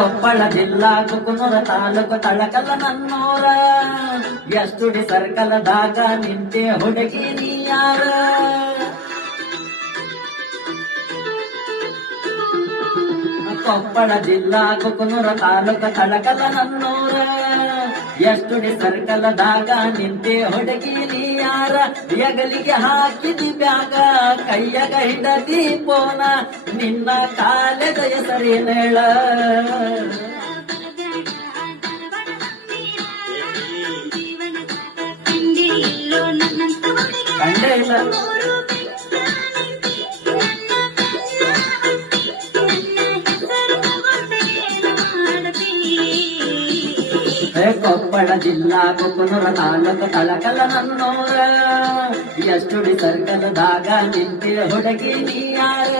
ಕೊಪ್ಪಳ ಜಿಲ್ಲಾ ಕುಕನೂರ ತಾಲೂಕು ತಳಕಲ್ಲ ನನ್ನೂರ ಎಷ್ಟುಡಿ ಸರ್ಕಲದಾಗ ನಿಂತೆ ಹುಡುಗಿ ನೀಯಾರ ಕೊಪ್ಪಳ ಜಿಲ್ಲಾ ಕುಕನೂರ ತಾಲೂಕು ತಳಕಲ್ಲ ನನ್ನೂರ ಎಷ್ಟುಡಿ ಸರ್ಕಲದಾಗ ನಿಂತೆ ಹುಡುಗಿ ನೀಯಾರ ಎಗಲಿಗೆ ಹಾಕಿದಿ ಬ್ಯಾಗ ಕೈಯಗ ಹಿಡದಿ ಪೋನ ನಿನ್ನ ಕಾಲೆದಯ ಸರಿನೇಳ ಕಂಡೇ ಇಲ್ಲ ಕೊಪ್ಪಳ ಜಿಲ್ಲಾ ಕುಕನೂರ ತಾಲೂಕು ತಳಕಲ್ಲ ನನ್ನೂರ ಎಷ್ಟುಡಿ ಸರ್ಕಲದಾಗ ನಿಂತೆ ಹುಡುಗಿ ನೀಯಾರ